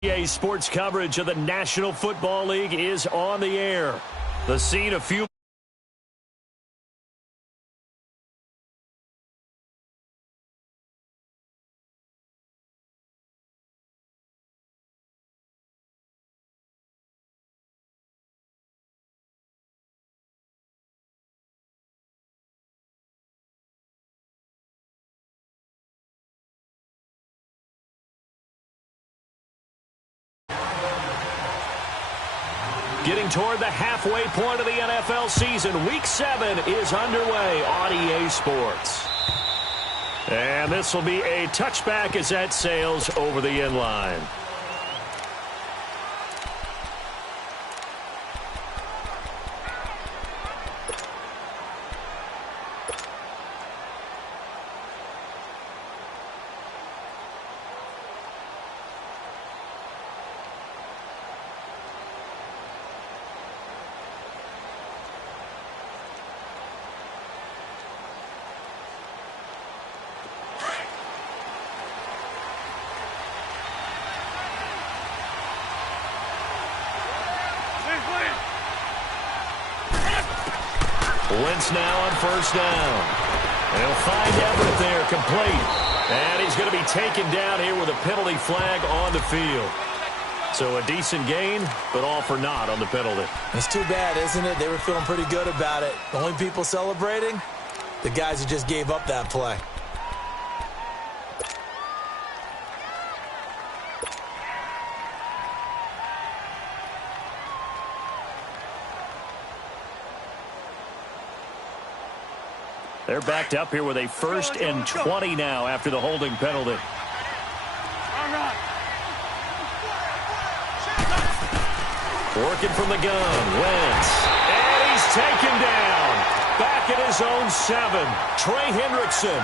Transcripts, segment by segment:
EA Sports coverage of the National Football League is on the air. The scene a few Getting toward the halfway point of the NFL season. Week 7 is underway on EA Sports. And this will be a touchback as that sails over the end line. Wentz now on first down. They'll find Everett there, complete. And he's going to be taken down here with a penalty flag on the field. So a decent gain, but all for naught on the penalty. It's too bad, isn't it? They were feeling pretty good about it. The only people celebrating, the guys who just gave up that play. They're backed up here with a 1st and 20 now after the holding penalty. Working from the gun, Wentz. And he's taken down. Back at his own 7. Trey Hendrickson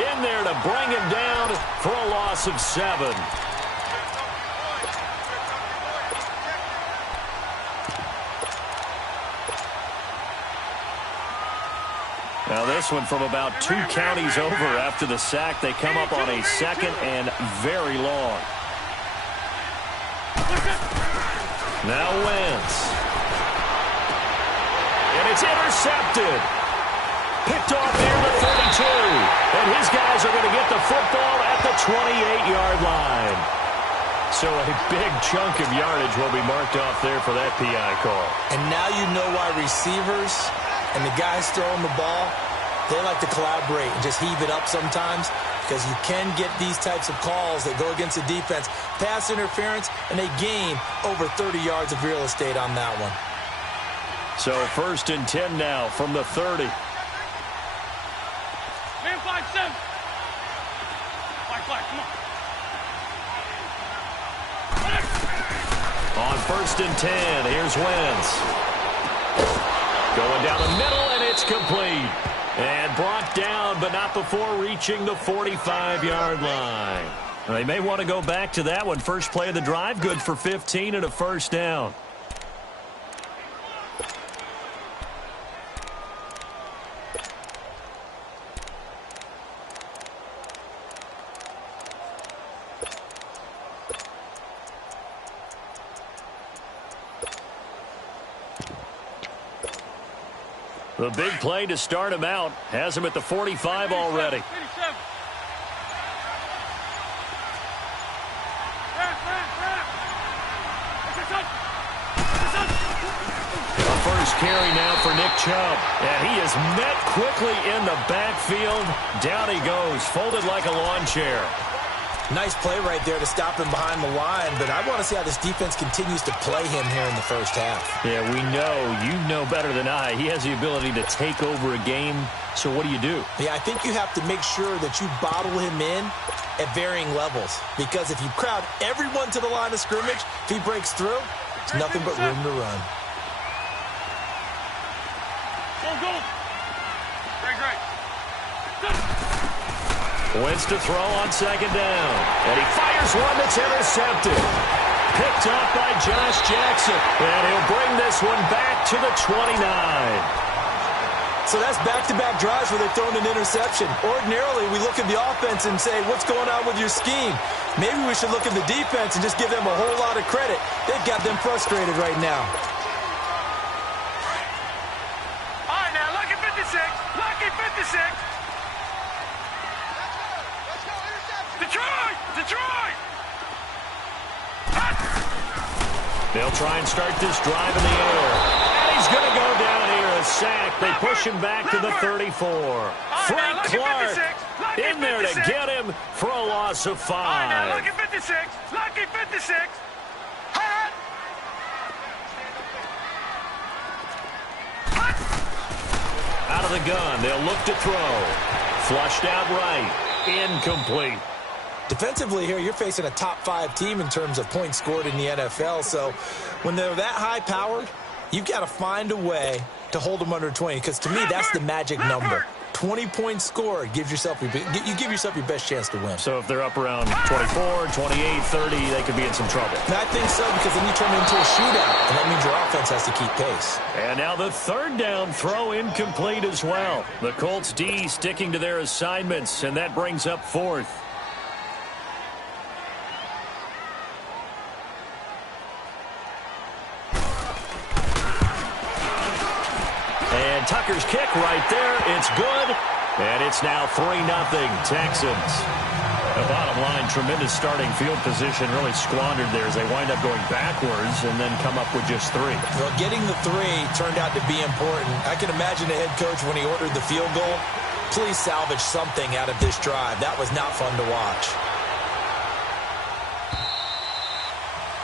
in there to bring him down for a loss of 7. Now this one from about 2 counties over after the sack. They come up on a 2nd and very long. Now Wentz. And it's intercepted. Picked off near the 32. And his guys are going to get the football at the 28-yard line. So a big chunk of yardage will be marked off there for that PI call. And now you know why receivers and the guys throwing the ball, they like to collaborate and just heave it up sometimes, because you can get these types of calls that go against the defense. Pass interference, and they gain over 30 yards of real estate on that one. So 1st and 10 now from the 30. Man, 5-7. 5, come on. On 1st and 10, here's Wentz. Going down the middle, and it's complete. And brought down, but not before reaching the 45-yard line. They may want to go back to that one. First play of the drive, good for 15 and a 1st down. The big play to start him out has him at the 45 already. A first carry now for Nick Chubb. And he is met quickly in the backfield. Down he goes, folded like a lawn chair. Nice play right there to stop him behind the line, but I want to see how this defense continues to play him here in the first half. Yeah, we know. You know better than I. He has the ability to take over a game. So what do you do? Yeah, I think you have to make sure that you bottle him in at varying levels, because if you crowd everyone to the line of scrimmage, if he breaks through, it's nothing but room to run. Go. Great. Wentz to throw on 2nd down. And he fires one that's intercepted. Picked up by Josh Jackson. And he'll bring this one back to the 29. So that's back-to-back drives where they've thrown an interception. Ordinarily, we look at the offense and say, what's going on with your scheme? Maybe we should look at the defense and just give them a whole lot of credit. They've got them frustrated right now. All right, now, lucky 56. Lucky 56. Detroit! Detroit! They'll try and start this drive in the air. And he's going to go down here, a sack. They push him back to the 34. Frank Clark in there to get him for a loss of 5. All right, now, lucky 56. Lucky 56. Out of the gun, they'll look to throw. Flushed out right. Incomplete. Defensively here, you're facing a top-5 team in terms of points scored in the NFL. So when they're that high-powered, you've got to find a way to hold them under 20. Because to me, that's the magic number. 20 points scored gives yourself you give yourself your best chance to win. So if they're up around 24, 28, 30, they could be in some trouble. And I think so, because then you turn it into a shootout, and that means your offense has to keep pace. And now the third down throw incomplete as well. The Colts D sticking to their assignments, and that brings up 4th. And Tucker's kick right there. It's good. And it's now 3-0 Texans. The bottom line, tremendous starting field position, really squandered there as they wind up going backwards and then come up with just 3. Well, getting the 3 turned out to be important. I can imagine the head coach when he ordered the field goal. Please salvage something out of this drive. That was not fun to watch.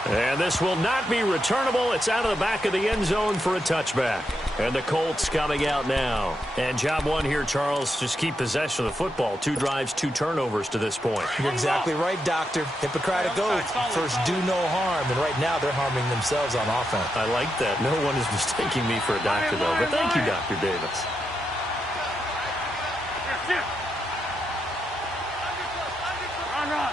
And this will not be returnable. It's out of the back of the end zone for a touchback. And the Colts coming out now. And job one here, Charles, just keep possession of the football. 2 drives, 2 turnovers to this point. You're exactly right, Doctor. Hippocratic oath. First, do no harm. And right now, they're harming themselves on offense. I like that. No one is mistaking me for a doctor, though. But thank you, Dr. Davis. Run.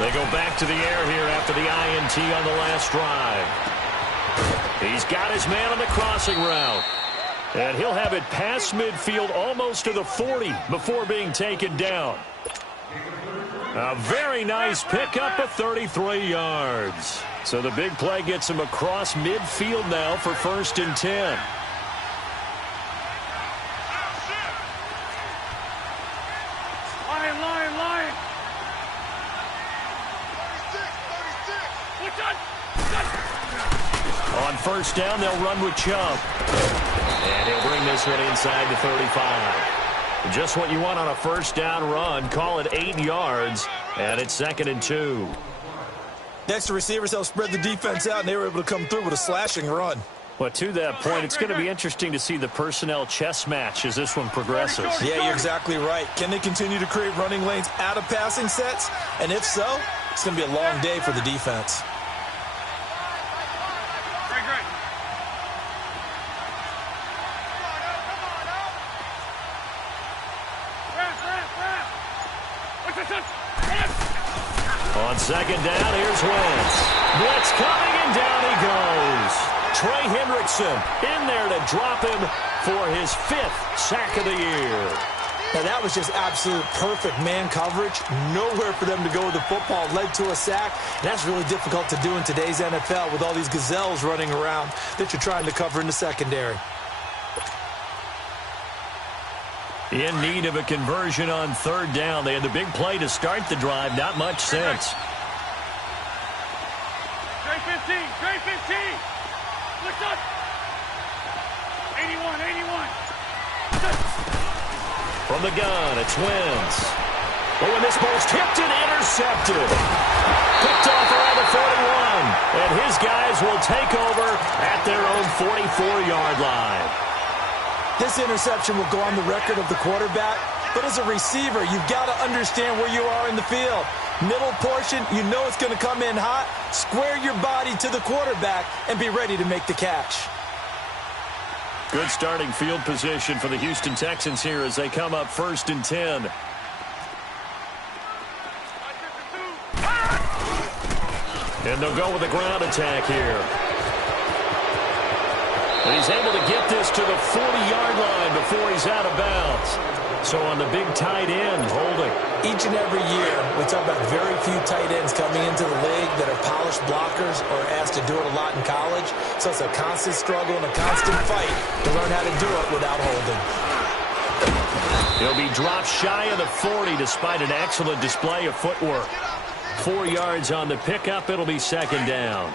They go back to the air here after the INT on the last drive. He's got his man on the crossing route. And he'll have it past midfield almost to the 40 before being taken down. A very nice pickup of 33 yards. So the big play gets him across midfield now for 1st and 10. Lion. On 1st down, they'll run with Chubb. And he'll bring this one inside the 35. Just what you want on a 1st down run. Call it 8 yards. And it's 2nd and 2. Next, the receivers helped spread the defense out, and they were able to come through with a slashing run. Well, to that point, it's going to be interesting to see the personnel chess match as this one progresses. Yeah, you're exactly right. Can they continue to create running lanes out of passing sets? And if so, it's going to be a long day for the defense. Great. On 2nd down, here's Wentz. Blitz coming, and down he goes. Trey Hendrickson in there to drop him for his 5th sack of the year. Now, that was just absolute perfect man coverage. Nowhere for them to go with the football. Led to a sack. And that's really difficult to do in today's NFL with all these gazelles running around that you're trying to cover in the secondary. In need of a conversion on 3rd down. They had the big play to start the drive. Not much sense. Trey 15. Look up. 81. From the gun, it's Wentz. Oh, and this ball's tipped and intercepted. Picked off around the 41. And his guys will take over at their own 44-yard line. This interception will go on the record of the quarterback. But as a receiver, you've got to understand where you are in the field. Middle portion, you know it's going to come in hot. Square your body to the quarterback and be ready to make the catch. Good starting field position for the Houston Texans here as they come up 1st and 10. And they'll go with a ground attack here. And he's able to get this to the 40-yard line before he's out of bounds. So on the big tight end, hold Each and every year, we talk about very few tight ends coming into the league that are polished blockers or asked to do it a lot in college. So it's a constant struggle and a constant fight to learn how to do it without holding. He'll be dropped shy of the 40 despite an excellent display of footwork. 4 yards on the pickup. It'll be second down.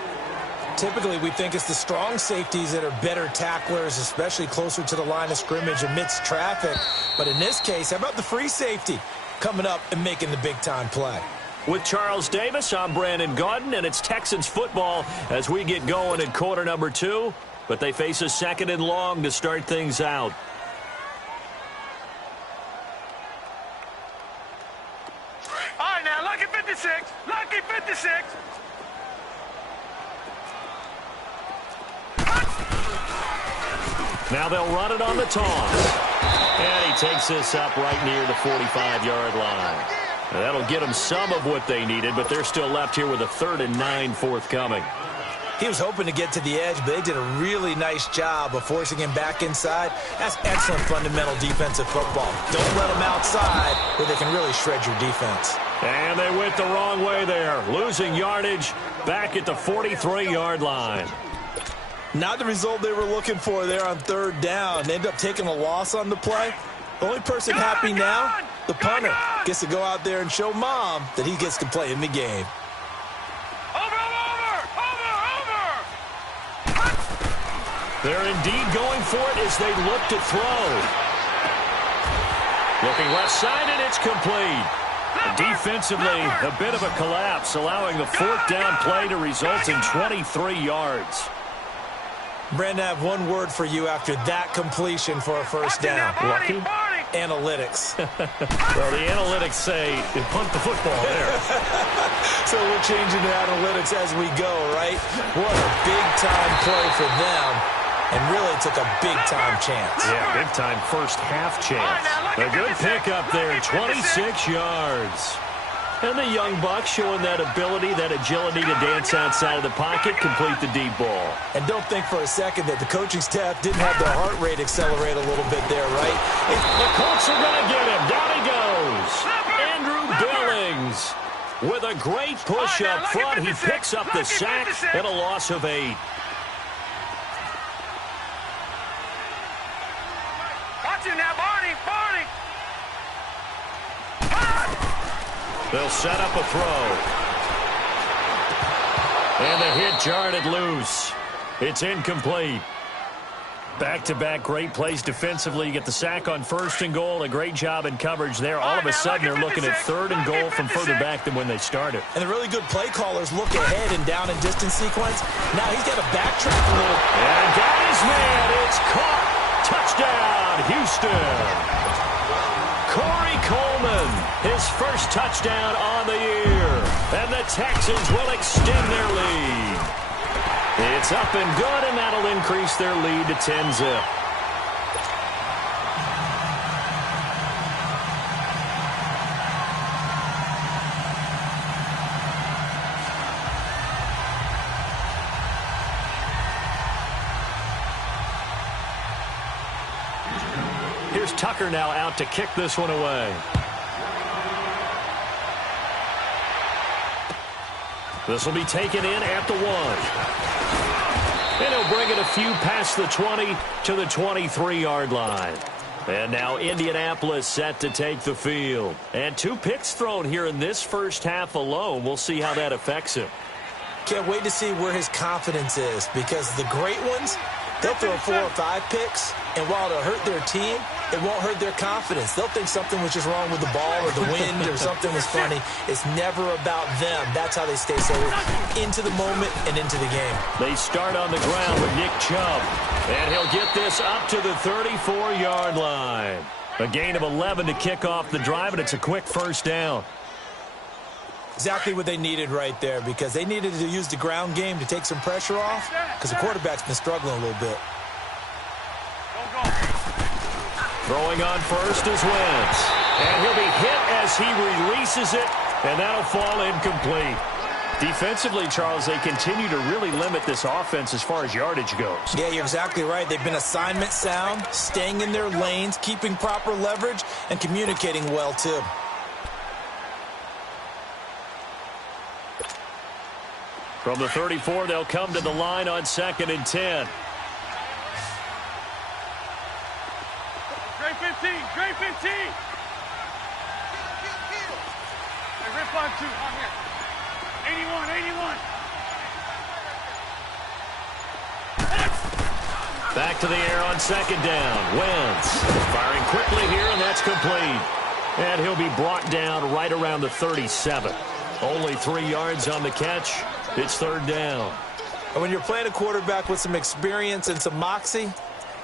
Typically, we think it's the strong safeties that are better tacklers, especially closer to the line of scrimmage amidst traffic. But in this case, how about the free safety coming up and making the big-time play? With Charles Davis, I'm Brandon Gaudin, and it's Texans football as we get going in quarter number 2. But they face a second and long to start things out. All right, now, lucky 56. Lucky 56. Now they'll run it on the toss. And he takes this up right near the 45-yard line. Now that'll get them some of what they needed, but they're still left here with a 3rd and 9 forthcoming. He was hoping to get to the edge, but they did a really nice job of forcing him back inside. That's excellent fundamental defensive football. Don't let them outside where they can really shred your defense. And they went the wrong way there, losing yardage back at the 43-yard line. Not the result they were looking for there on 3rd down. They ended up taking a loss on the play. The only person happy now, the punter, gets to go out there and show mom that he gets to play in the game. They're indeed going for it as they look to throw. Looking left side, and it's complete. Defensively, a bit of a collapse, allowing the 4th down play to result in 23 yards. Brandon, I have one word for you after that completion for a first down. Lucky? Analytics. Well, the analytics say punt the football there. So we're changing the analytics as we go, right? What a big-time play for them, and really took a big-time chance. Yeah, big-time first-half chance. A good pickup there, 26 yards. And the young buck showing that ability, that agility to dance outside of the pocket, complete the deep ball. And don't think for a second that the coaching staff didn't have their heart rate accelerate a little bit there, right? The Colts are going to get him. Down he goes. Andrew Billings with a great push up front. He picks up the sack and a loss of 8. Watch it now, Barney. They'll set up a throw. And the hit jarred loose. It's incomplete. Back-to-back great plays defensively. You get the sack on 1st and goal. A great job in coverage there. All of a sudden, they're looking at 3rd and goal from further back than when they started. And the really good play callers look ahead and down and distance sequence. Now he's got to backtrack a little. And got his man. It's caught. Touchdown, Houston. Corey Coleman, his first touchdown on the year. And the Texans will extend their lead. It's up and good, and that'll increase their lead to 10-zip. Here's Tucker now out to kick this one away. This will be taken in at the 1. And he'll bring it a few past the 20 to the 23-yard line. And now Indianapolis set to take the field. And 2 picks thrown here in this first half alone. We'll see how that affects him. Can't wait to see where his confidence is, because the great ones, they'll throw 4 or 5 picks, and while it'll hurt their team, it won't hurt their confidence. They'll think something was just wrong with the ball or the wind or something was funny. It's never about them. That's how they stay so into the moment and into the game. They start on the ground with Nick Chubb, and he'll get this up to the 34-yard line. A gain of 11 to kick off the drive, and it's a quick first down. Exactly what they needed right there, because they needed to use the ground game to take some pressure off, because the quarterback's been struggling a little bit. Throwing on first is Wentz. And he'll be hit as he releases it, and that'll fall incomplete. Defensively, Charles, they continue to really limit this offense as far as yardage goes. Yeah, you're exactly right. They've been assignment sound, staying in their lanes, keeping proper leverage, and communicating well, too. From the 34, they'll come to the line on 2nd and 10. Trey 15, Trey 15. Hey, rip on 2, on here. 81, 81. Back to the air on 2nd down. Wentz firing quickly here, and that's complete. And he'll be brought down right around the 37. Only 3 yards on the catch. It's 3rd down. And when you're playing a quarterback with some experience and some moxie,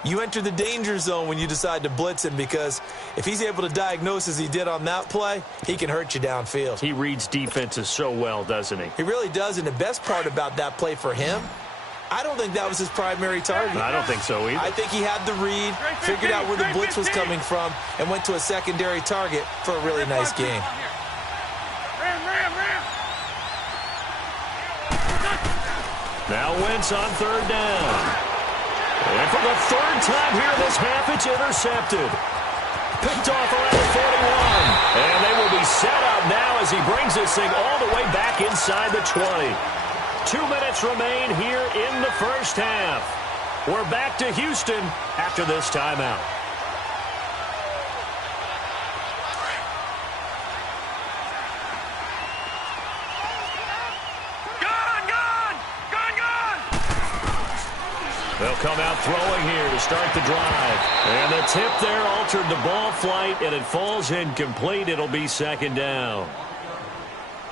you enter the danger zone when you decide to blitz him, because if he's able to diagnose as he did on that play, he can hurt you downfield. He reads defenses so well, doesn't he? He really does, and the best part about that play for him, I don't think that was his primary target. I don't think so either. I think he had the read, figured out where the blitz was coming from, and went to a secondary target for a really nice game. Now Wentz on 3rd down. And for the 3rd time here this half, it's intercepted. Picked off around the 41. And they will be set up now as he brings this thing all the way back inside the 20. 2 minutes remain here in the first half. We're back to Houston after this timeout. They'll come out throwing here to start the drive. And the tip there altered the ball flight, and it falls incomplete. It'll be 2nd down.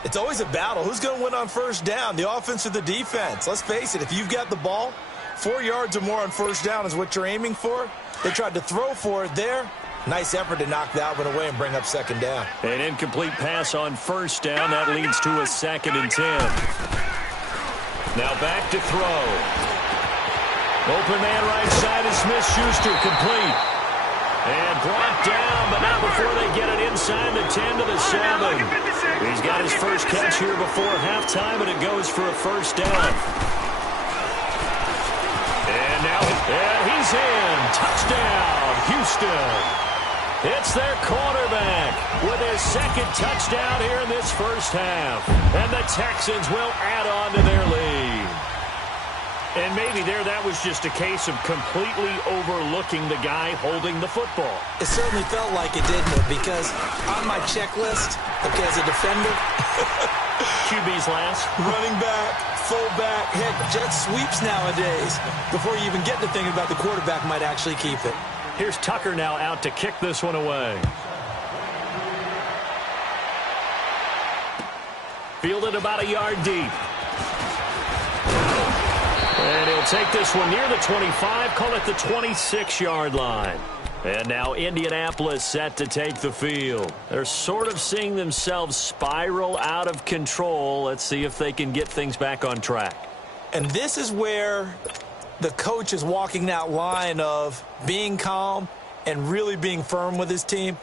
It's always a battle. Who's going to win on 1st down, the offense or the defense? Let's face it, if you've got the ball, 4 yards or more on 1st down is what you're aiming for. They tried to throw for it there. Nice effort to knock that one away and bring up 2nd down. An incomplete pass on 1st down. That leads to a 2nd and 10. Now back to throw. Open man right side is Smith-Schuster, complete. And brought down, but not before they get it inside the 10 to the 7. He's got his first catch here before halftime, and it goes for a 1st down. And now he's in. Touchdown, Houston. It's their quarterback with his 2nd touchdown here in this first half. And the Texans will add on to their lead. And maybe that was just a case of completely overlooking the guy holding the football. It certainly felt like it, didn't it? Because on my checklist, okay, as a defender, QB's last. Running back, fullback, heck, jet sweeps nowadays. Before you even get to thinking about the quarterback might actually keep it. Here's Tucker now out to kick this one away. Fielded about a yard deep. And he'll take this one near the 25, call it the 26-yard line. And now Indianapolis set to take the field. They're sort of seeing themselves spiral out of control. Let's see if they can get things back on track. And this is where the coach is walking that line of being calm and really being firm with his team.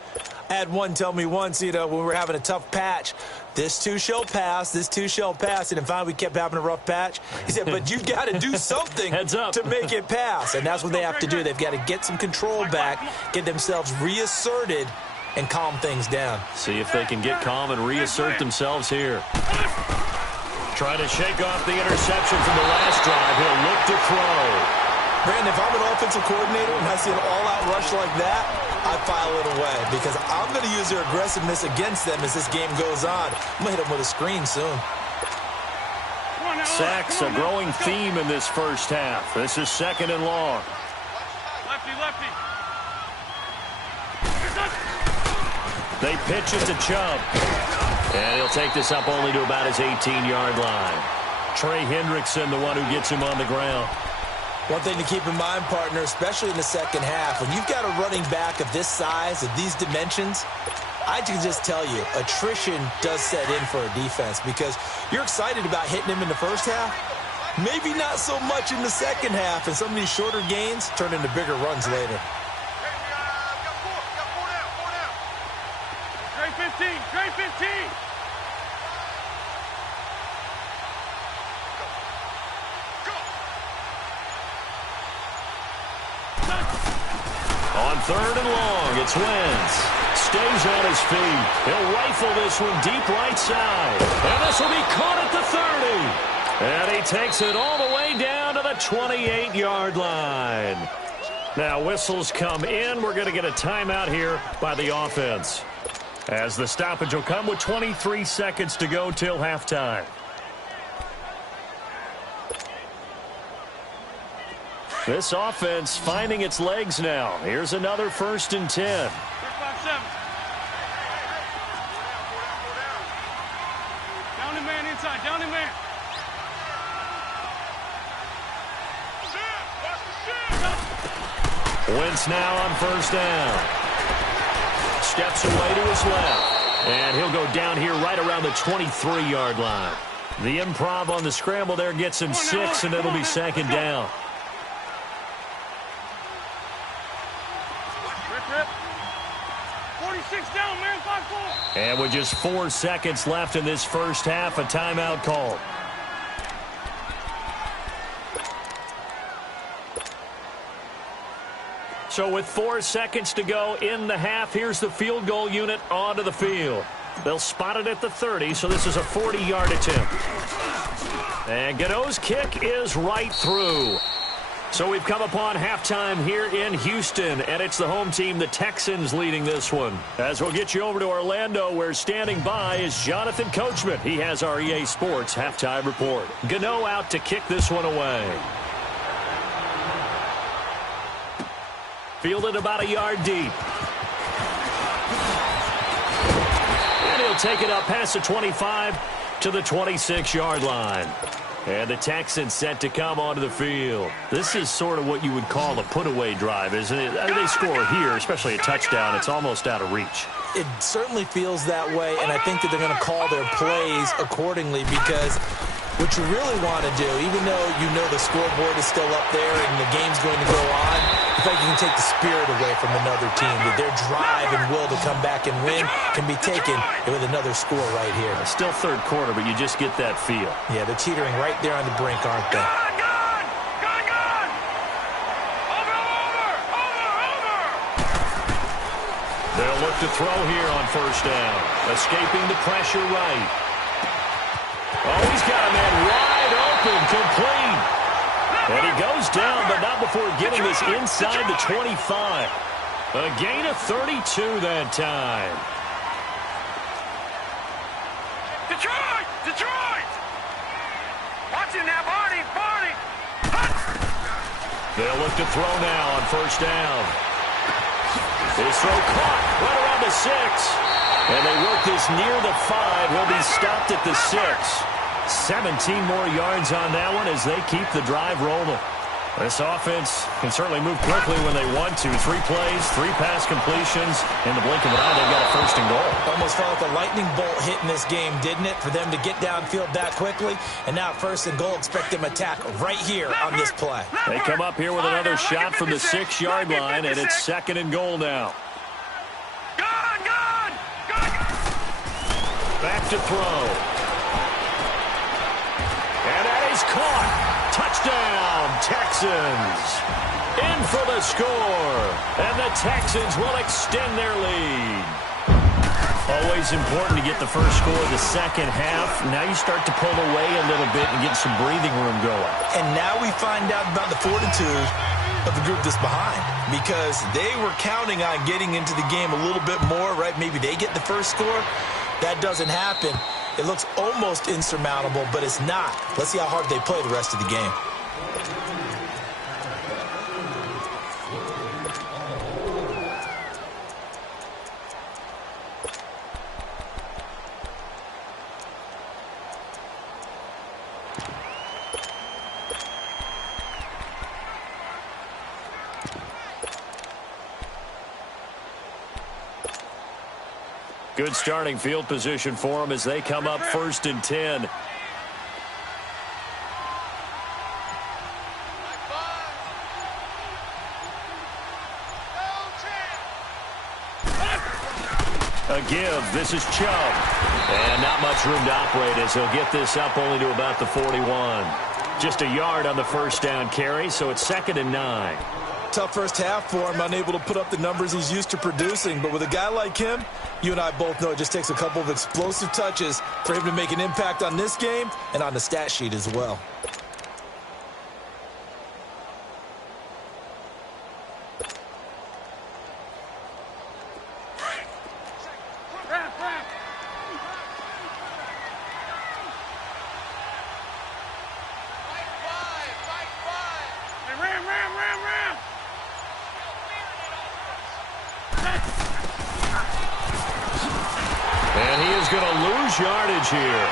I had one tell me once, when we were having a tough patch, this too shall pass, this too shall pass. And finally we kept having a rough patch. He said, but you've got to do something to make it pass. And that's what they have to do. They've got to get some control back, get themselves reasserted, and calm things down. See if they can get calm and reassert themselves here. Trying to shake off the interception from the last drive. He'll look to throw. Brandon, if I'm an offensive coordinator and I see an all-out rush like that, I file it away because I'm going to use their aggressiveness against them as this game goes on. I'm going to hit them with a screen soon. Sacks, a growing theme in this first half. This is 2nd and long. Lefty, lefty. They pitch it to Chubb. And he'll take this up only to about his 18-yard line. Trey Hendrickson, the one who gets him on the ground. One thing to keep in mind, partner, especially in the second half, when you've got a running back of this size, of these dimensions, I can just tell you, attrition does set in for a defense because you're excited about hitting him in the first half. Maybe not so much in the second half, and some of these shorter gains turn into bigger runs later. Trey 15, Trey 15. On 3rd and long, it's Wentz. Stays on his feet. He'll rifle this one deep right side. And this will be caught at the 30. And he takes it all the way down to the 28-yard line. Now whistles come in. We're going to get a timeout here by the offense, as the stoppage will come with 23 seconds to go till halftime. This offense finding its legs now. Here's another 1st and 10. 5-7. Down the man inside. Down the man. Wentz now on 1st down. Steps away to his left. And he'll go down here right around the 23-yard line. The improv on the scramble there gets him 6, and it'll be 2nd down. Rip. 46 down, man. 5-4. And with just 4 seconds left in this first half, a timeout called. So with 4 seconds to go in the half, here's the field goal unit onto the field. They'll spot it at the 30, so this is a 40-yard attempt. And Gano's kick is right through. So we've come upon halftime here in Houston, and it's the home team, the Texans, leading this one. As we'll get you over to Orlando, where standing by is Jonathan Coachman. He has our EA Sports halftime report. Gano out to kick this one away. Fielded about a yard deep. And he'll take it up past the 25 to the 26-yard line. And the Texans set to come onto the field. This is sort of what you would call a put-away drive, isn't it? They score here, especially a touchdown. It's almost out of reach. It certainly feels that way, and I think that they're going to call their plays accordingly, because what you really want to do, even though you know the scoreboard is still up there and the game's going to go on, I think you can take the spirit away from another team. That their drive and will to come back and win can be taken with another score right here. Still third quarter, but you just get that feel. Yeah, they're teetering right there on the brink, aren't they? Gone! Over! They'll look to throw here on 1st down. Escaping the pressure right. Oh, he's got a man wide open, complete. And he goes down, but not before getting this inside the 25. A gain of 32 that time. Detroit! Watching that body! They'll look to throw now on 1st down. His throw caught right around the 6. And they work this near the 5. He'll be stopped at the 6. 17 more yards on that one as they keep the drive rolling. This offense can certainly move quickly when they want to. 3 plays, 3 pass completions. In the blink of an eye, they've got a 1st and goal. Almost felt like a lightning bolt hit in this game, didn't it? For them to get downfield that quickly. And now 1st and goal, expect them attack right here on this play. They come up here with another shot from the 6-yard line, and it's 2nd and goal now. Back to throw. And that is caught. Touchdown, Texans. In for the score. And the Texans will extend their lead. Always important to get the first score of the second half. Now you start to pull away a little bit and get some breathing room going. And now we find out about the fortitude of the group that's behind, because they were counting on getting into the game a little bit more, right? Maybe they get the first score. That doesn't happen. It looks almost insurmountable, but it's not. Let's see how hard they play the rest of the game. Good starting field position for them as they come up 1st and 10. A give. This is Chubb. And not much room to operate as he'll get this up only to about the 41. Just a yard on the 1st down carry, so it's 2nd and 9. Tough first half for him, unable to put up the numbers he's used to producing. But with a guy like him, you and I both know it just takes a couple of explosive touches for him to make an impact on this game and on the stat sheet as well. And he is going to lose yardage here.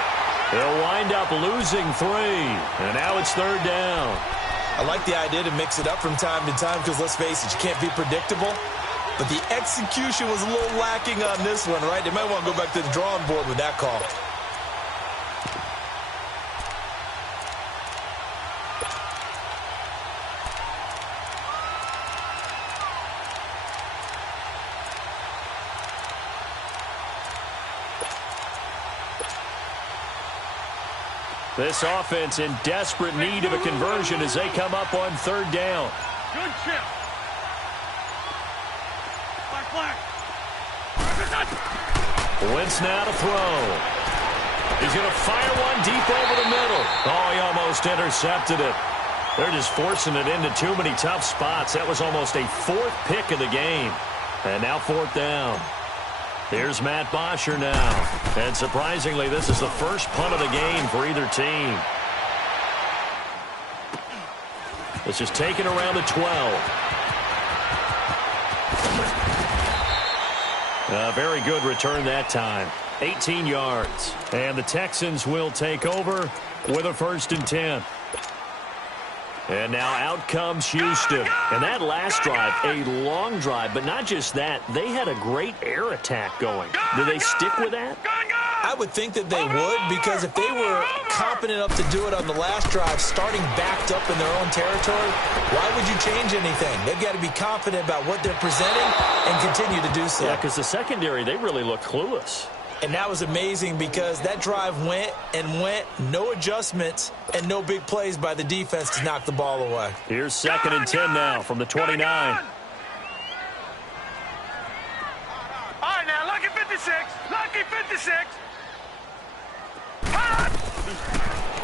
They'll wind up losing 3. And now it's 3rd down. I like the idea to mix it up from time to time because, let's face it, you can't be predictable. But the execution was a little lacking on this one, right? They might want to go back to the drawing board with that call. This offense in desperate need of a conversion as they come up on 3rd down. Good chip. Black. Wentz now to throw. He's going to fire one deep over the middle. Oh, he almost intercepted it. They're just forcing it into too many tough spots. That was almost a 4th pick of the game. And now 4th down. Here's Matt Bosher now. And surprisingly, this is the first punt of the game for either team. This is taken around the 12. A very good return that time. 18 yards. And the Texans will take over with a 1st and 10. And now out comes Houston. And that last drive, a long drive, but not just that. They had a great air attack going. Do they stick with that? I would think that they would, because if they were confident enough to do it on the last drive, starting backed up in their own territory, why would you change anything? They've got to be confident about what they're presenting and continue to do so. Yeah, because the secondary, they really looked clueless. And that was amazing because that drive went and went, no adjustments, and no big plays by the defense to knock the ball away. Here's 2nd and 10 now from the 29. All right, now, lucky 56. Lucky 56.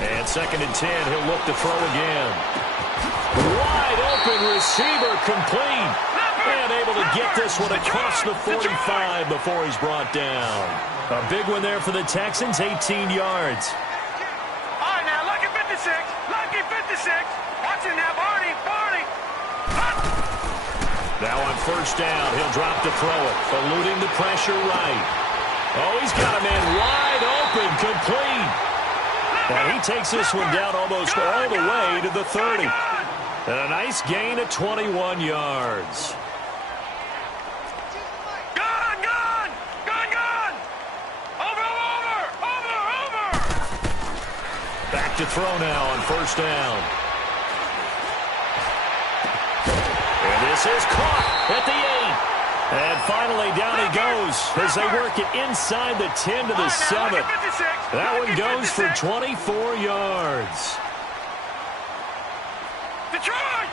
And 2nd and 10, he'll look to throw again. Wide open receiver, complete. And able to get this one across the 45 before he's brought down. A big one there for the Texans, 18 yards. All right, now, lucky 56. Lucky 56. Watch it now, Barney. Now on 1st down, he'll drop to throw it, eluding the pressure right. Oh, he's got a man wide open, complete. And he takes this one down almost all the way to the 30. And a nice gain of 21 yards. Back to throw now on 1st down. And this is caught at the 8. And finally down he goes as they work it inside the 10 to the 7. That one goes for 24 yards. Detroit!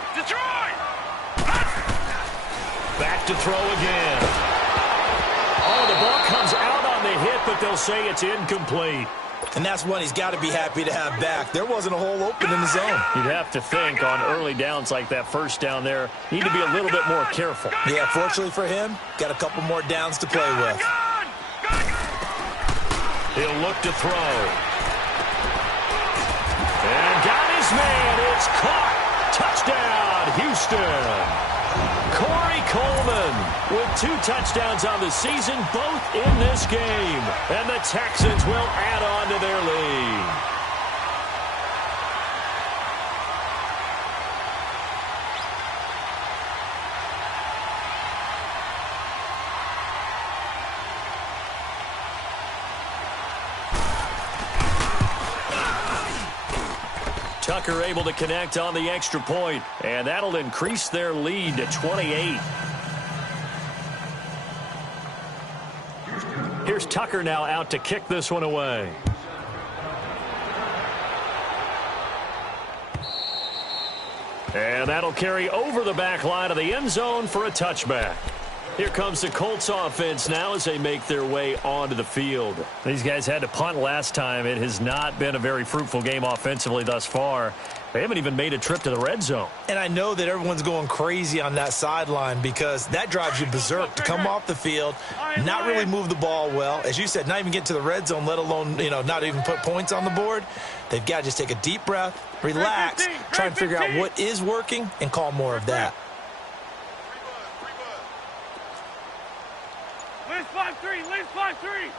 Back to throw again. Oh, the ball comes out on the hit, but they'll say it's incomplete. And that's one he's got to be happy to have back. There wasn't a hole open in the zone. You'd have to think on early downs like that 1st down there, need to be a little bit more careful. Yeah, fortunately for him, got a couple more downs to play with. He'll look to throw. And got his man. It's caught. Touchdown, Houston. Corey Coleman with 2 touchdowns on the season, both in this game. And the Texans will add on to their lead. Tucker able to connect on the extra point, and that'll increase their lead to 28. Here's Tucker now out to kick this one away. And that'll carry over the back line of the end zone for a touchback. Here comes the Colts offense now as they make their way onto the field. These guys had to punt last time. It has not been a very fruitful game offensively thus far. They haven't even made a trip to the red zone. And I know that everyone's going crazy on that sideline because that drives you berserk to come off the field, not really move the ball well. As you said, not even get to the red zone, let alone, not even put points on the board. They've got to just take a deep breath, relax, try and figure out what is working, and call more of that. Lance 5-3, Lance 5-3.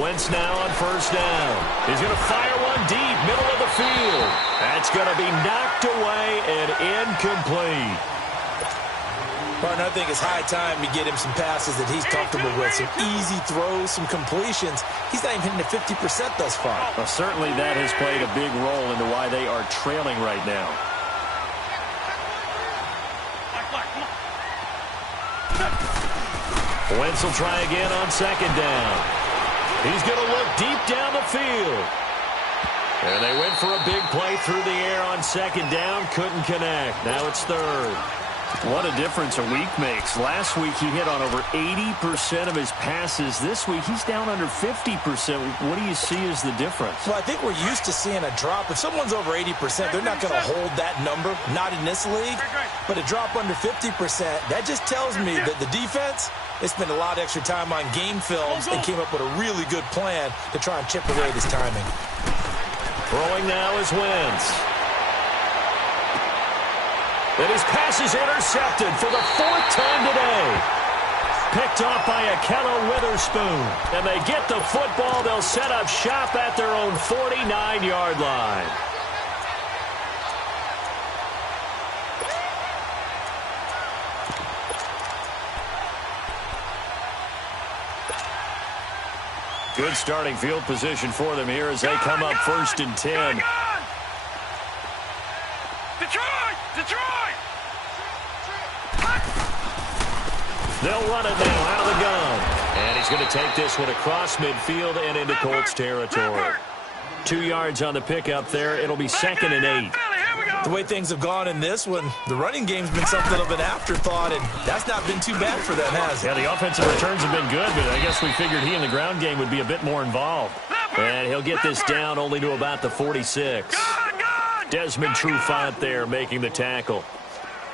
Wentz now on first down. He's going to fire one deep, middle of the field. That's going to be knocked away and incomplete. Partner, I think it's high time to get him some passes that he's comfortable with, some easy throws, some completions. He's not even hitting the 50% thus far. Well, certainly that has played a big role into why they are trailing right now. Wentz will try again on second down. He's going to look deep down the field. And they went for a big play through the air on second down. Couldn't connect. Now it's third. What a difference a week makes. Last week he hit on over 80% of his passes. This week he's down under 50%. What do you see as the difference? Well, I think we're used to seeing a drop. If someone's over 80%, they're not going to hold that number. Not in this league. But a drop under 50%, that just tells me that the defense, they spent a lot of extra time on game films and came up with a really good plan to try and chip away this timing. Throwing now is Wentz. And his pass is intercepted for the fourth time today. Picked off by Akello Witherspoon. And they get the football. They'll set up shop at their own 49-yard line. Good starting field position for them here as they come up first and 10. Detroit! They'll run it now out of the gun. And he's going to take this one across midfield and into Colts territory. 2 yards on the pickup there. It'll be second and 8. The way things have gone in this one, the running game's been something of an afterthought, and that's not been too bad for them, has it? Yeah, the offensive returns have been good, but I guess we figured he in the ground game would be a bit more involved. And he'll get this down only to about the 46. Desmond Trufant there making the tackle.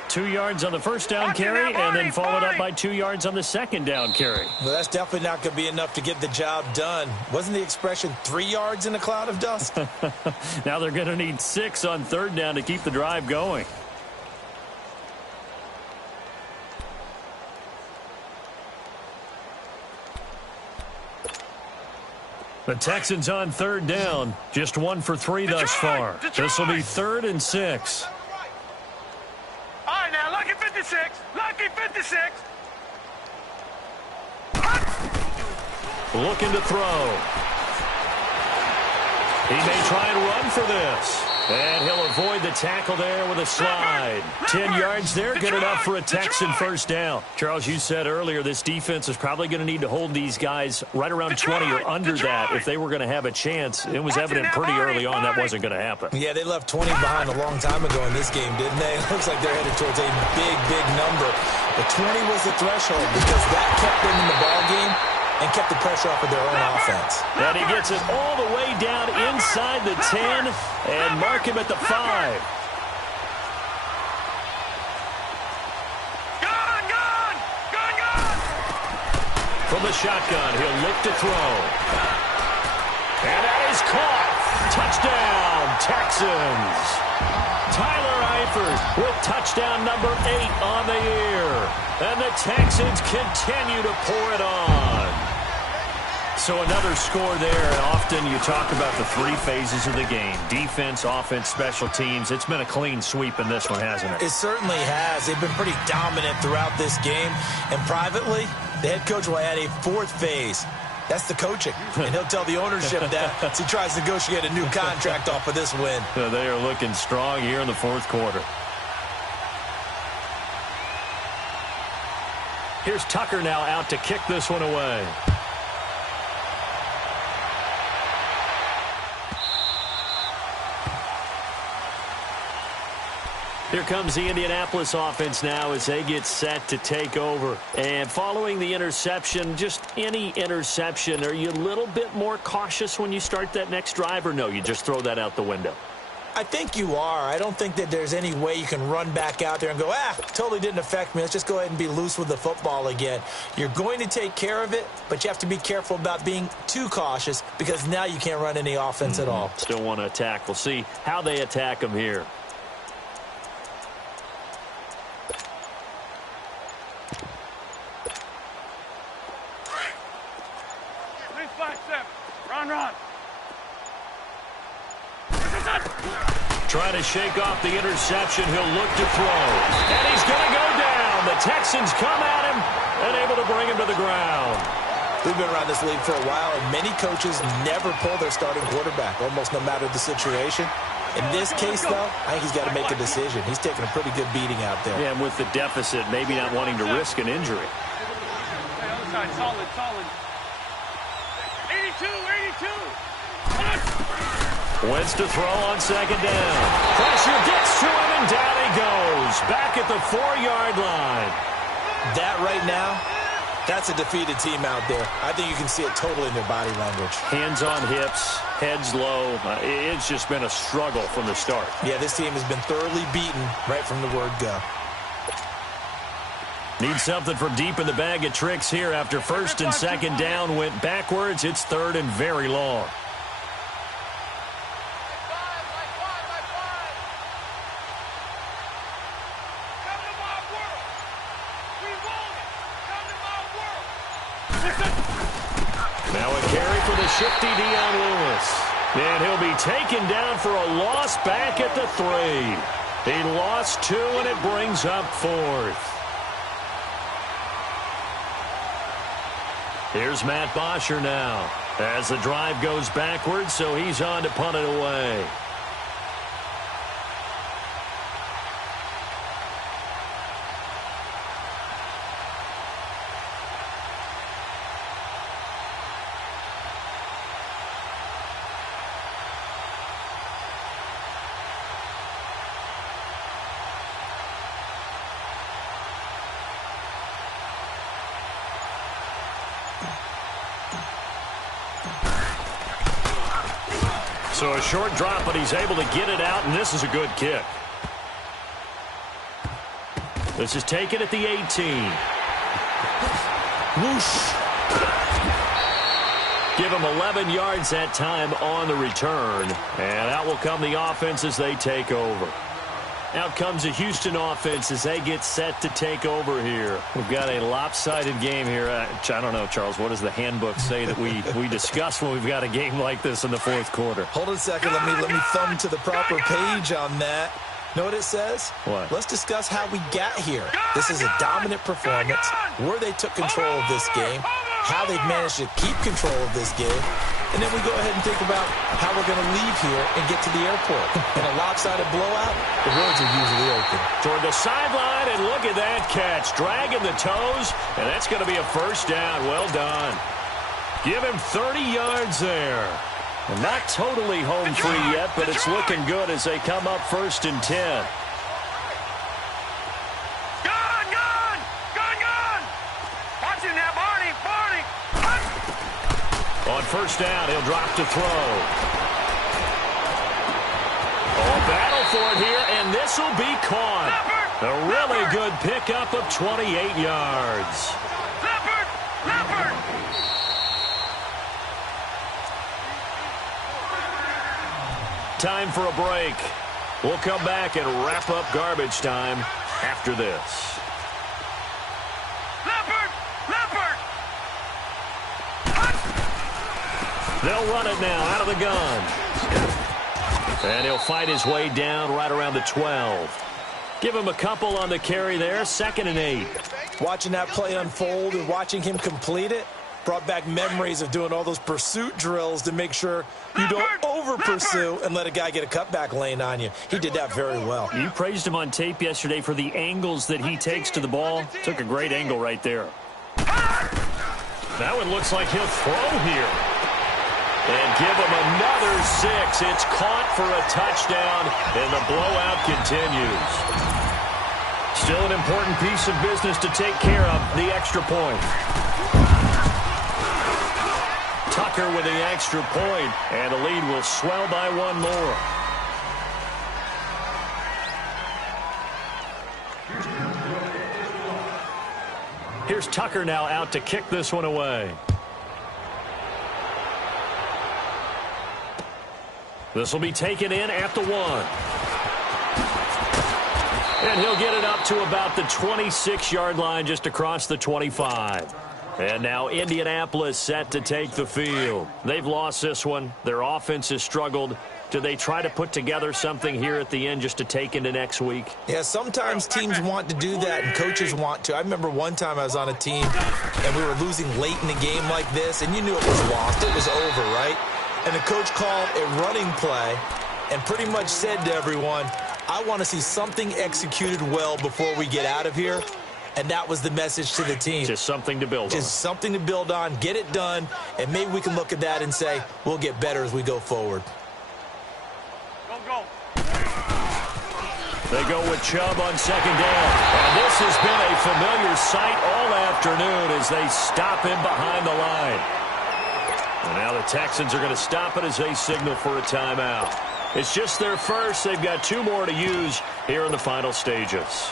2 yards on the first down carry, and then followed up by 2 yards on the second down carry. Well, that's definitely not going to be enough to get the job done. Wasn't the expression 3 yards in a cloud of dust? Now they're going to need 6 on third down to keep the drive going. The Texans on third down. Just 1 for 3 thus far. This will be 3rd and 6. All right, now, lucky 56. Lucky 56. Looking to throw. He may try and run for this. And he'll avoid the tackle there with a slide. 10 yards there, good enough for a Texan first down. Charles, you said earlier this defense is probably going to need to hold these guys right around 20 or under that if they were going to have a chance. It was evident pretty early on that wasn't going to happen. Yeah, they left 20 behind a long time ago in this game, didn't they? It looks like they're headed towards a big, big number. But 20 was the threshold because that kept them in the ball game and kept the pressure off of their own offense. And he gets it all the way down inside the 10 and mark him at the 5. Gone! From the shotgun, he'll look to throw. And that is caught. Touchdown, Texans. Tyler Eifert with touchdown number 8 on the year. And the Texans continue to pour it on. So another score there. Often you talk about the 3 phases of the game. Defense, offense, special teams. It's been a clean sweep in this one, hasn't it? It certainly has. They've been pretty dominant throughout this game. And privately, the head coach will add a 4th phase. That's the coaching. And he'll tell the ownership that as he tries to negotiate a new contract off of this win. They are looking strong here in the 4th quarter. Here's Tucker now out to kick this one away. Here comes the Indianapolis offense now as they get set to take over. And following the interception, just any interception, are you a little bit more cautious when you start that next drive, or no, you just throw that out the window? I think you are. I don't think that there's any way you can run back out there and go, totally didn't affect me. Let's just go ahead and be loose with the football again. You're going to take care of it, but you have to be careful about being too cautious because now you can't run any offense at all. Still want to attack. We'll see how they attack them here. Run. Trying to shake off the interception. He'll look to throw. And he's going to go down. The Texans come at him and able to bring him to the ground. We've been around this league for a while, and many coaches never pull their starting quarterback, almost no matter the situation. In this case, though, I think he's got to make a decision. He's taking a pretty good beating out there. Yeah, and with the deficit, maybe not wanting to risk an injury. Okay, other side, solid. 82. Wentz to throw on second down. Pressure gets to him, and down he goes. Back at the 4-yard line. That right now, that's a defeated team out there. I think you can see it totally in their body language. Hands on hips, heads low. It's just been a struggle from the start. Yeah, this team has been thoroughly beaten right from the word go. Need something from deep in the bag of tricks here after first and second down went backwards. It's third and very long. Now a carry for the shifty Dion Lewis. And he'll be taken down for a loss back at the 3. He lost 2, and it brings up 4th. Here's Matt Bosher now as the drive goes backwards, so he's on to punt it away. So a short drop, but he's able to get it out, and this is a good kick. This is taken at the 18. Whoosh. Give him 11 yards that time on the return, and out will come the offense as they take over. Out comes the Houston offense as they get set to take over here. We've got a lopsided game here. I don't know, Charles, what does the handbook say that we discuss when we've got a game like this in the fourth quarter? Hold on a second. Let me thumb to the proper page on that. Know what it says? What? Let's discuss how we got here. This is a dominant performance, where they took control of this game, how they've managed to keep control of this game, and then we go ahead and think about how we're going to leave here and get to the airport. In a lopsided blowout, the roads are usually open. Toward the sideline, and look at that catch. Dragging the toes, and that's going to be a first down. Well done. Give him 30 yards there. And not totally home free yet, but it's looking good as they come up first and 10. Watching now, Barney. On first down, he'll drop to throw. Battle for it here, and this will be caught. A really good pickup of 28 yards. Leopard! Time for a break. We'll come back and wrap up garbage time after this. Leopard! They'll run it now out of the gun. And he'll fight his way down right around the 12. Give him a couple on the carry there. 2nd and 8. Watching that play unfold and watching him complete it brought back memories of doing all those pursuit drills to make sure you don't over-pursue and let a guy get a cutback lane on you. He did that very well. You praised him on tape yesterday for the angles that he takes to the ball. Took a great angle right there. That one looks like he'll throw here. And give him another 6. It's caught for a touchdown, and the blowout continues. Still an important piece of business to take care of, the extra point. Tucker with the extra point, and the lead will swell by one more. Here's Tucker now out to kick this one away. This will be taken in at the 1. And he'll get it up to about the 26-yard line, just across the 25. And now Indianapolis set to take the field. They've lost this one. Their offense has struggled. Do they try to put together something here at the end just to take into next week? Yeah, sometimes teams want to do that and coaches want to. I remember one time I was on a team and we were losing late in the game like this, and you knew it was lost. It was over, right? And the coach called a running play and pretty much said to everyone, I want to see something executed well before we get out of here. And that was the message to the team. Just something to build on. Just something to build on, get it done, and maybe we can look at that and say, we'll get better as we go forward. Go. They go with Chubb on second down. And this has been a familiar sight all afternoon as they stop him behind the line. And now the Texans are going to stop it as they signal for a timeout. It's just their first. They've got 2 more to use here in the final stages.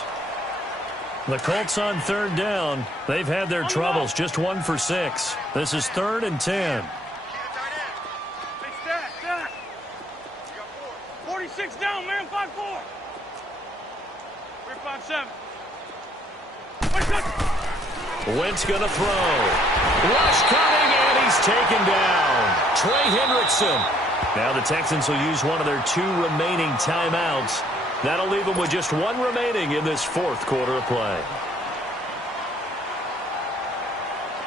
The Colts on third down. They've had their troubles. Just 1 for 6. This is 3rd and 10. 46 down, man. 5-4. 3-5-7. Wentz going to throw. Rush coming, and he's taken down. Trey Hendrickson. Now the Texans will use one of their 2 remaining timeouts. That'll leave them with just 1 remaining in this 4th quarter of play.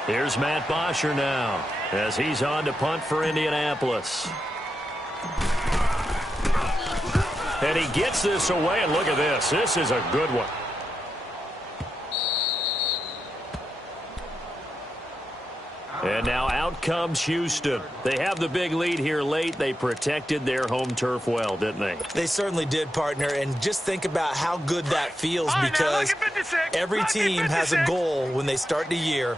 Here's Matt Bosher now as he's on to punt for Indianapolis. And he gets this away, and look at this. This is a good one. And now out comes Houston. They have the big lead here late. They protected their home turf well, didn't they? They certainly did, partner. And just think about how good that feels, because every team has a goal when they start the year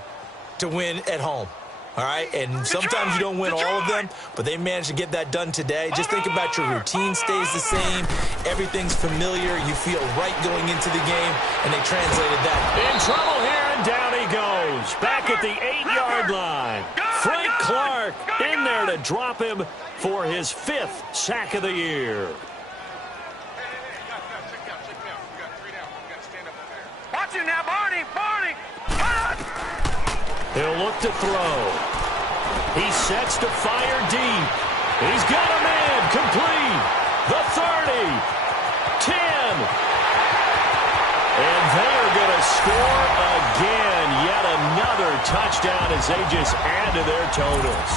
to win at home. All right, and sometimes you don't win all of them, but they managed to get that done today. Just think about your routine stays the same. Everything's familiar. You feel right going into the game, and they translated that. In trouble here, and down he goes. Back at the 8-yard line. Frank Clark in there to drop him for his 5th sack of the year. Watch it now, Barney. He'll look to throw. He sets to fire deep. He's got a man complete. The 30. 10. And they are going to score again. Yet another touchdown as they just add to their totals.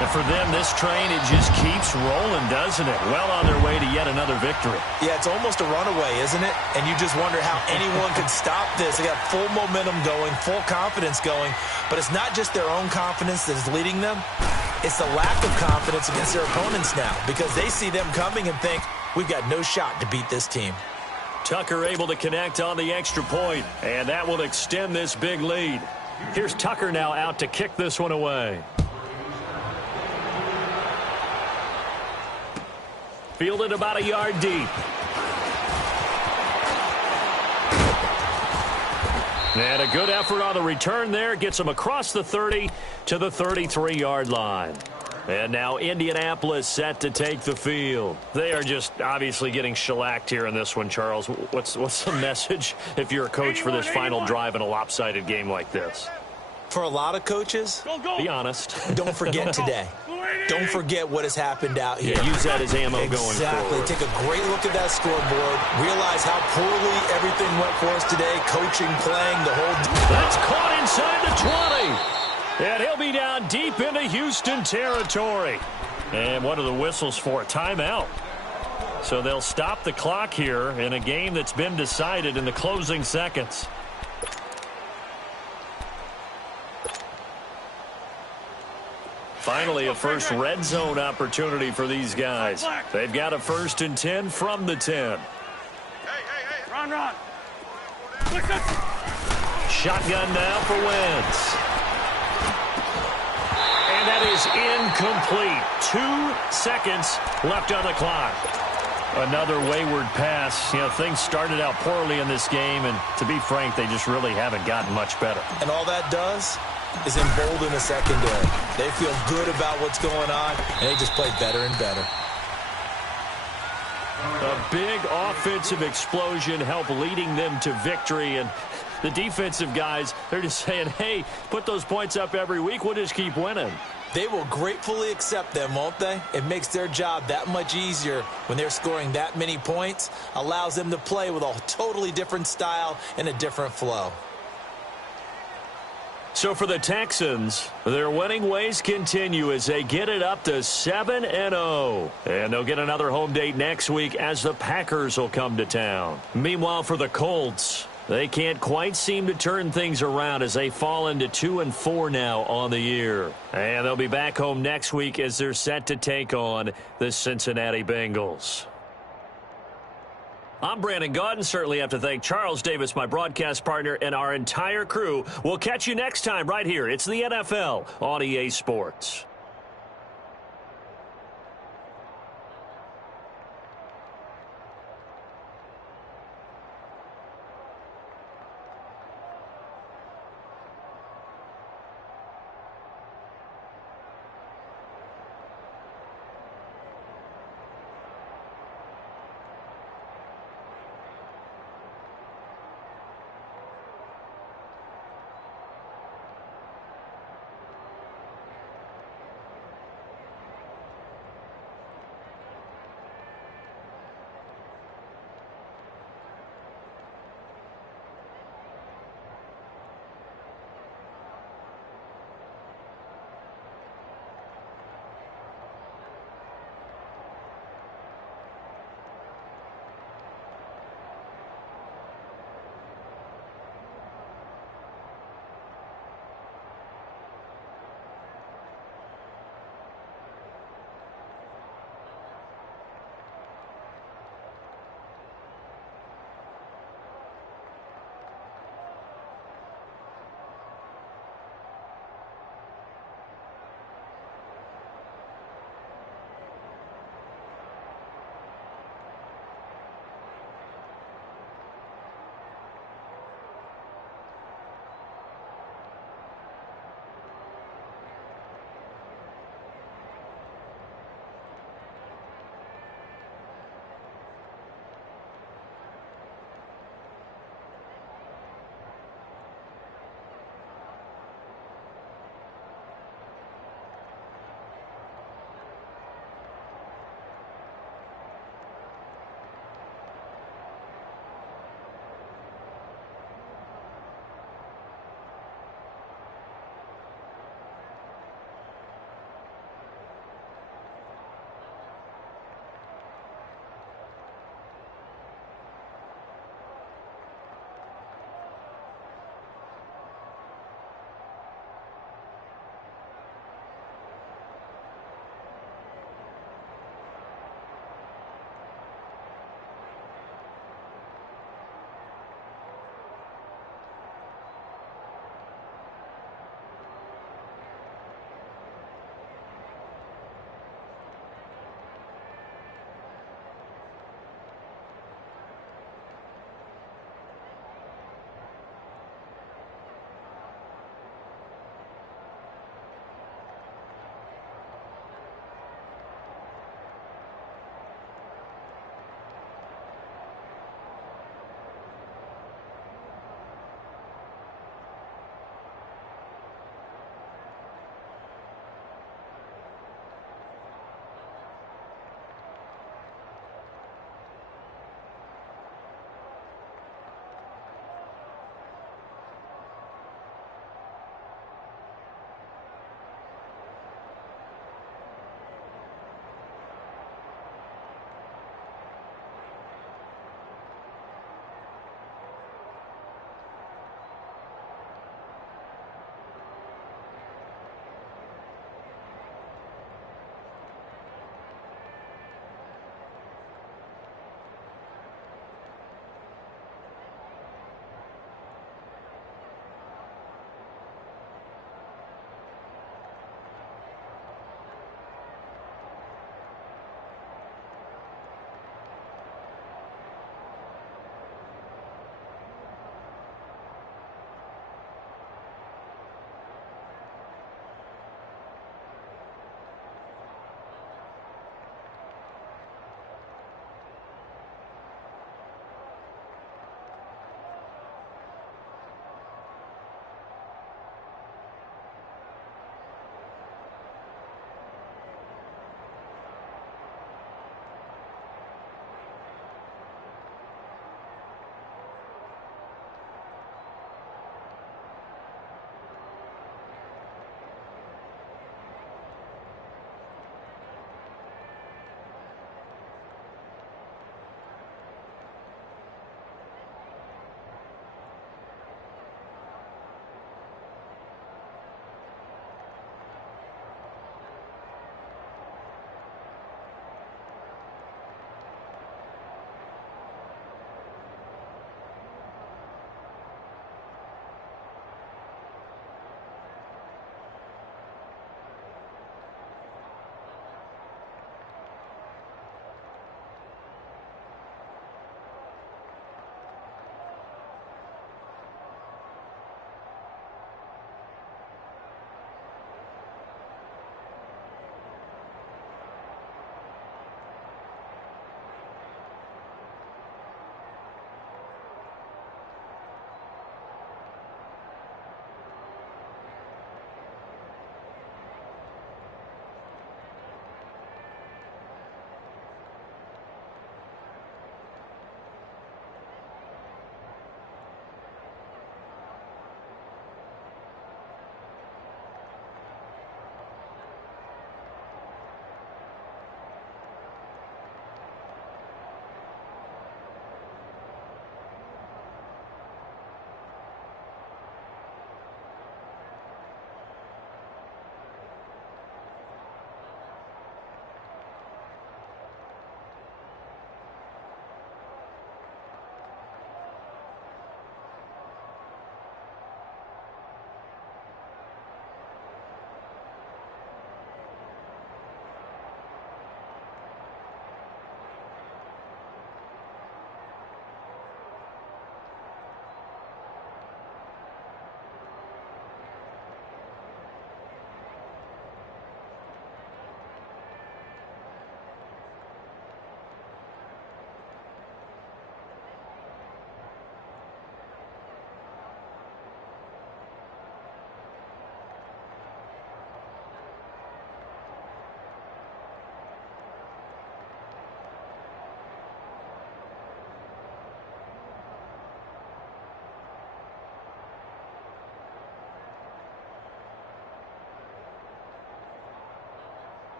And for them, this train, it just keeps rolling, doesn't it? Well on their way to yet another victory. Yeah, it's almost a runaway, isn't it? And you just wonder how anyone could stop this. They got full momentum going, full confidence going. But it's not just their own confidence that is leading them. It's the lack of confidence against their opponents now, because they see them coming and think, we've got no shot to beat this team. Tucker able to connect on the extra point, and that will extend this big lead. Here's Tucker now out to kick this one away. Fielded about a yard deep. And a good effort on the return there. Gets him across the 30 to the 33-yard line. And now Indianapolis set to take the field. They are just obviously getting shellacked here in this one, Charles. What's the message if you're a coach for this final drive in a lopsided game like this? For a lot of coaches, be honest. Don't forget today. Don't forget what has happened out here. Yeah, use that as ammo going Exactly. forward. Take a great look at that scoreboard. Realize how poorly everything went for us today. Coaching, playing, the whole... That's caught inside the 20. And he'll be down deep into Houston territory. And what are the whistles for? Timeout. So they'll stop the clock here in a game that's been decided in the closing seconds. Finally, a first red zone opportunity for these guys. They've got a 1st and 10 from the 10. Run. Shotgun now for Wentz. And that is incomplete. 2 seconds left on the clock. Another wayward pass. You know, things started out poorly in this game, and to be frank, they just really haven't gotten much better. And all that does is embolden the secondary. They feel good about what's going on, and they just play better and better. A big offensive explosion helped leading them to victory, and the defensive guys, they're just saying, hey, put those points up every week, we'll just keep winning. They will gratefully accept them, won't they? It makes their job that much easier when they're scoring that many points, allows them to play with a totally different style and a different flow. So for the Texans, their winning ways continue as they get it up to 7-0. And they'll get another home date next week as the Packers will come to town. Meanwhile, for the Colts, they can't quite seem to turn things around as they fall into 2-4 now on the year. And they'll be back home next week as they're set to take on the Cincinnati Bengals. I'm Brandon Gaudin. Certainly have to thank Charles Davis, my broadcast partner, and our entire crew. We'll catch you next time right here. It's the NFL on EA Sports.